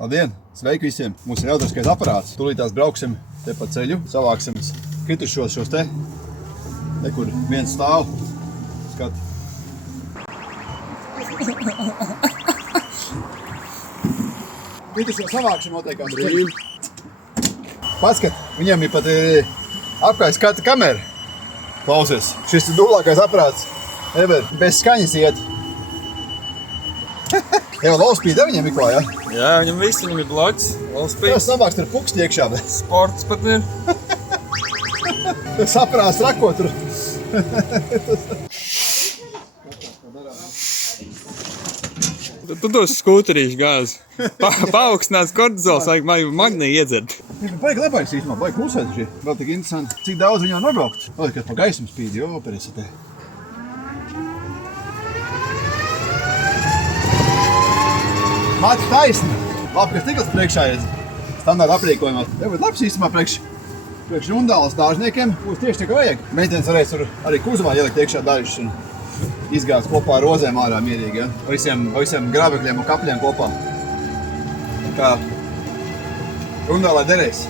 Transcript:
Labdien! Sveiki visiem! Mums ir elektriskais aparāts. Tūlītās brauksim te pa ceļu, savāksim kritušos šos te. Nekur viens stāv. Skat. Kritušos savāksim noteikās ceļu. Paskat, viņam ir pat apkārt skata kamera. Klausies, šis ir dūlākais aparāts. Ever, bez skaņas iet. Jau lauspīd viņam ir klājā. Jā, viņam ir bloķis. Tas savāks tur pukšķi iekšā. Sports pat ir. Tas aprās rako tur. Tu tos skūterīši gāzi. Paaugstinās kortizols, vajag magniju iedzert. Baigi labais īstenībā, baigi klusēt šī. Vēl tik interesanti, cik daudz viņā nobraukt. Vēl, kad pa gaismu spīd, jo, perisatē. Māci taisni. Labi, ka stikls priekšā ir standārta aprīkojumā. Tev ir labs īstenībā priekš rundālas dāžniekiem. Būs tieši tikai vajag. Meitenes varēs arī kuzumā ielikt iekšā daļus un izgāzt kopā ar rozēm ārā mierīgi. Ja? Visiem grābekļiem un kapļiem kopā. Tā kā rundālai derēs.